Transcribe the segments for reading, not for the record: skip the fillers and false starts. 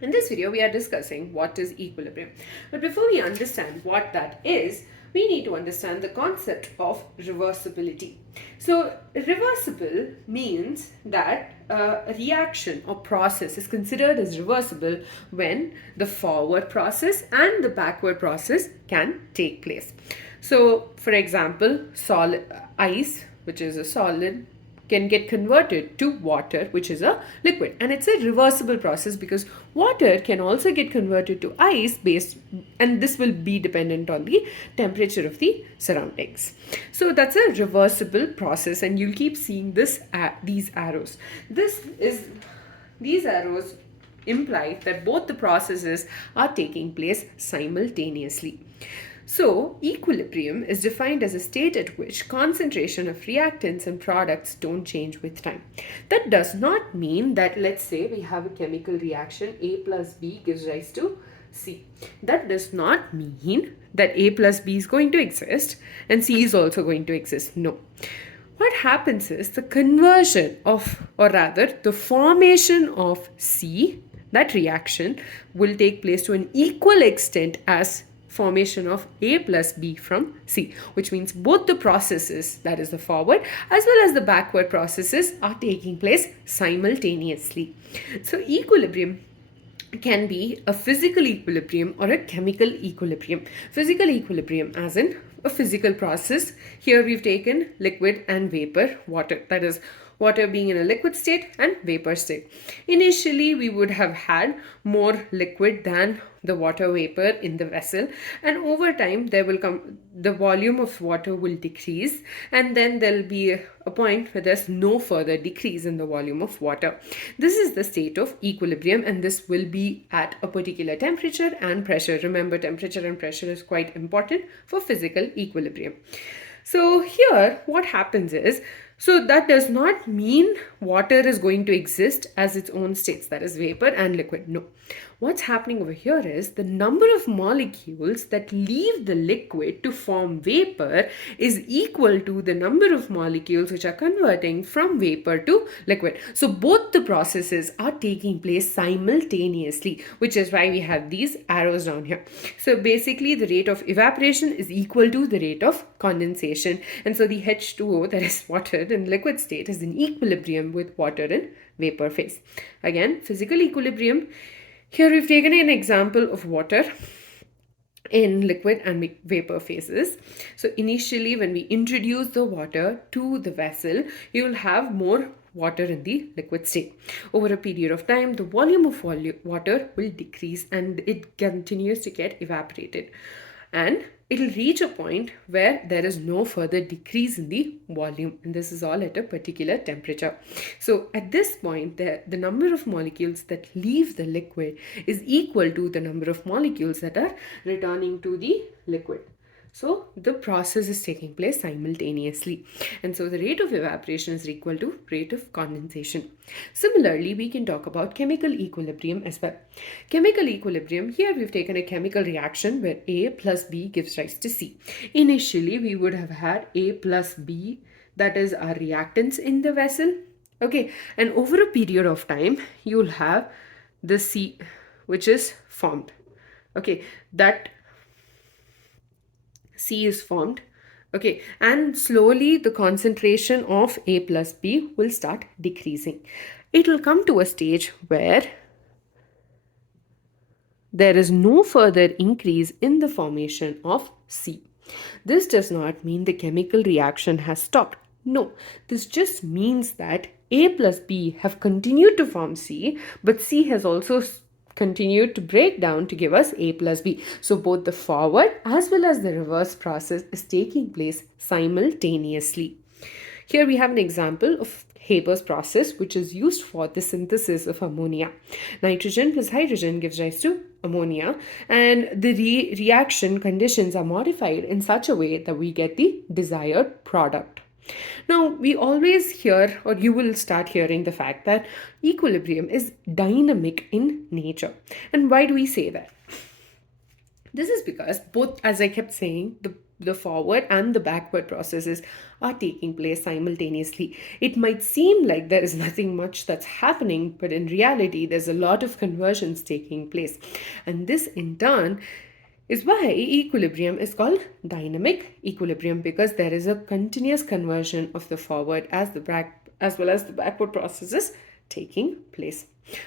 In this video, we are discussing what is equilibrium. But before we understand what that is, we need to understand the concept of reversibility. So, reversible means that a reaction or process is considered as reversible when the forward process and the backward process can take place. So, for example, solid ice, which is a solid, can get converted to water, which is a liquid, and it's a reversible process because water can also get converted to ice based, and this will be dependent on the temperature of the surroundings. So that's a reversible process, and you'll keep seeing these arrows. These arrows imply that both the processes are taking place simultaneously. So, equilibrium is defined as a state at which concentration of reactants and products don't change with time. That does not mean that, let's say, we have a chemical reaction, A plus B gives rise to C. That does not mean that A plus B is going to exist and C is also going to exist. No. What happens is the conversion of, or rather, the formation of C, that reaction, will take place to an equal extent as formation of A plus B from C, which means both the processes, that is the forward as well as the backward processes, are taking place simultaneously. So equilibrium can be a physical equilibrium or a chemical equilibrium. Physical equilibrium as in a physical process. Here we've taken liquid and vapor, water, that is water being in a liquid state and vapor state. Initially, we would have had more liquid than the water vapor in the vessel, and over time the volume of water will decrease, and then there'll be a point where there's no further decrease in the volume of water. This is the state of equilibrium, and this will be at a particular temperature and pressure. Remember, temperature and pressure is quite important for physical equilibrium. So here what happens is, so that does not mean water is going to exist as its own states, that is vapor and liquid. No. What's happening over here is the number of molecules that leave the liquid to form vapor is equal to the number of molecules which are converting from vapor to liquid. So both the processes are taking place simultaneously, which is why we have these arrows down here. So basically the rate of evaporation is equal to the rate of condensation, and so the H2O, that is water in liquid state, is in equilibrium with water in vapor phase. Again, physical equilibrium. Here we've taken an example of water in liquid and vapor phases. So initially when we introduce the water to the vessel, you will have more water in the liquid state. Over a period of time, the volume of water will decrease and it continues to get evaporated. And it'll reach a point where there is no further decrease in the volume, and this is all at a particular temperature. So at this point, the number of molecules that leave the liquid is equal to the number of molecules that are returning to the liquid. So the process is taking place simultaneously, and so the rate of evaporation is equal to rate of condensation. Similarly, we can talk about chemical equilibrium as well. Chemical equilibrium, here we've taken a chemical reaction where A plus B gives rise to C. Initially, we would have had A plus B, that is our reactants in the vessel. Okay, and over a period of time, you'll have the C, which is formed. Okay, that C is formed. Okay, and slowly the concentration of A plus B will start decreasing. It will come to a stage where there is no further increase in the formation of C. This does not mean the chemical reaction has stopped. No, this just means that A plus B have continued to form C, but C has also continued to break down to give us A plus B. So both the forward as well as the reverse process is taking place simultaneously. Here we have an example of Haber's process, which is used for the synthesis of ammonia. Nitrogen plus hydrogen gives rise to ammonia, and the reaction conditions are modified in such a way that we get the desired product. Now, we always hear, or you will start hearing, the fact that equilibrium is dynamic in nature. And why do we say that? This is because both, as I kept saying, the the forward and the backward processes are taking place simultaneously. It might seem like there is nothing much that's happening, but in reality, there's a lot of conversions taking place. And this in turn is why equilibrium is called dynamic equilibrium, because there is a continuous conversion of the forward as well as the backward processes taking place.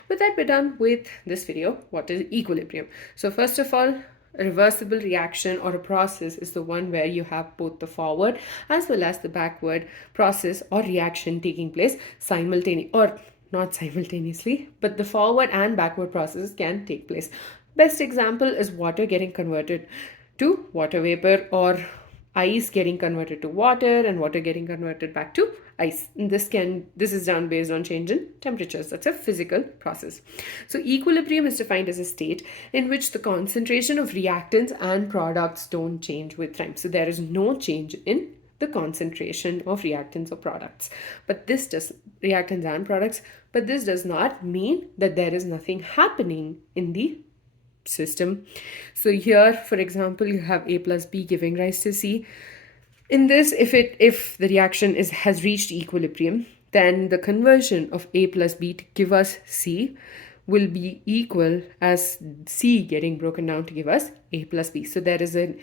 With that, we're done with this video. What is equilibrium? So first of all, a reversible reaction or a process is the one where you have both the forward as well as the backward process or reaction taking place simultaneously, or not simultaneously, but the forward and backward processes can take place. Best example is water getting converted to water vapor, or ice getting converted to water and water getting converted back to ice. This is done based on change in temperatures. That's a physical process. So equilibrium is defined as a state in which the concentration of reactants and products don't change with time. So there is no change in the concentration of reactants or products. But this does reactants and products, but this does not mean that there is nothing happening in the system. So here, for example, you have A plus B giving rise to C. In this, if the reaction has reached equilibrium, then the conversion of A plus B to give us C will be equal as C getting broken down to give us A plus B. So there is an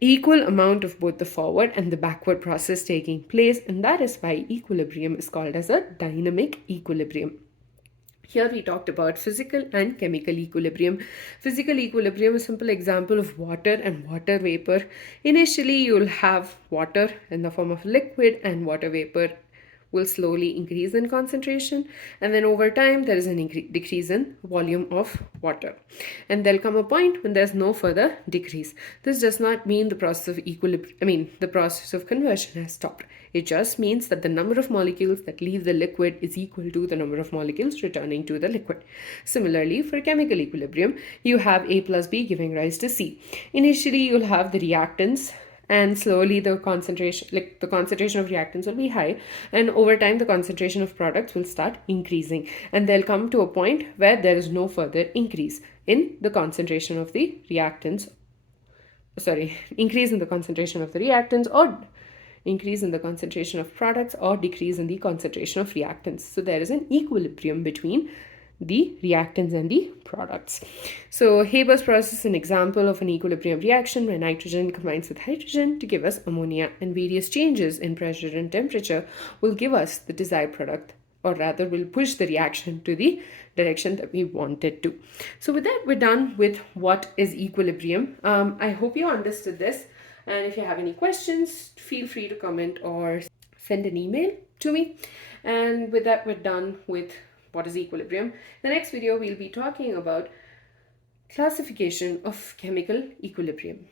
equal amount of both the forward and the backward process taking place, and that is why equilibrium is called as a dynamic equilibrium. Here we talked about physical and chemical equilibrium. Physical equilibrium is a simple example of water and water vapor. Initially, you'll have water in the form of liquid, and water vapor will slowly increase in concentration, and then over time there is an decrease in volume of water, and there'll come a point when there's no further decrease. This does not mean the process of the process of conversion has stopped. It just means that the number of molecules that leave the liquid is equal to the number of molecules returning to the liquid. Similarly, for chemical equilibrium, you have A plus B giving rise to C. Initially, you'll have the reactants, and slowly the concentration of reactants will be high, and over time the concentration of products will start increasing, and they'll come to a point where there is no further increase in the concentration of the reactants increase in the concentration of the reactants, or increase in the concentration of products, or decrease in the concentration of reactants. So there is an equilibrium between the reactants and the products. So Haber's process is an example of an equilibrium reaction where nitrogen combines with hydrogen to give us ammonia, and various changes in pressure and temperature will give us the desired product, or rather will push the reaction to the direction that we want it to. So with that, we're done with what is equilibrium. I hope you understood this, and if you have any questions, feel free to comment or send an email to me. And with that, we're done with what is equilibrium. The next video, we'll be talking about classification of chemical equilibrium.